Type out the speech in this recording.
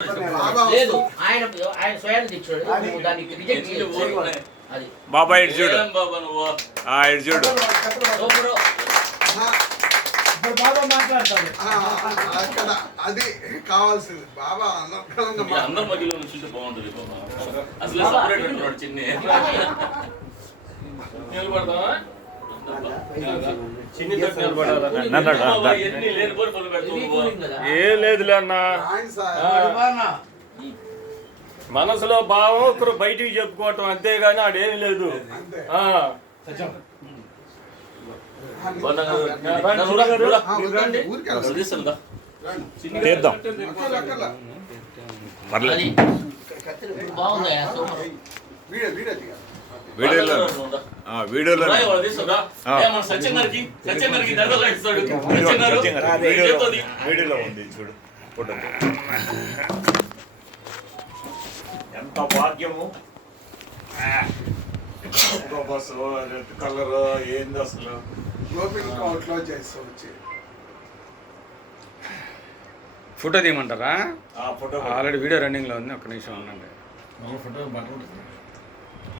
లేదు ఆయన ఆయన స్వయాన్ని తెచ్చాడు దానికి రిజెక్ట్ చేయాలి అది బాబా ఇటు చూడు ఇటు చూడు సూపర్ బాబా మాట్లాడతాడు అక్కడ అది కావాల్సింది బాబా అందరి మధ్యలో చూస్తే బాగుంటుంది బాబా అసలు సపరేట్ పెట్టుకున్నాడు చిన్ని నిలబడతావా చిన్ని తట్టు నిలబడాలి ఎన్ని లేని పోయి పనులు పెడతావు ఏం లేదులే అన్న మనసులో భావం ఒకరు బయటికి చెప్పుకోవటం అంతేగాని ఆడేమి లేదు తీద్దాం వీడియోలో ఉంది చూడు ఫోటో ఎంత భాగ్యము బస్సు రెడ్ కలర్ ఏంది అసలు ఫోటో తీయమంటారా ఫోటో ఆల్రెడీ వీడియో రన్నింగ్ లో ఉంది ఒక్క నిమిషం ఉండండి ఫోటో బట్ట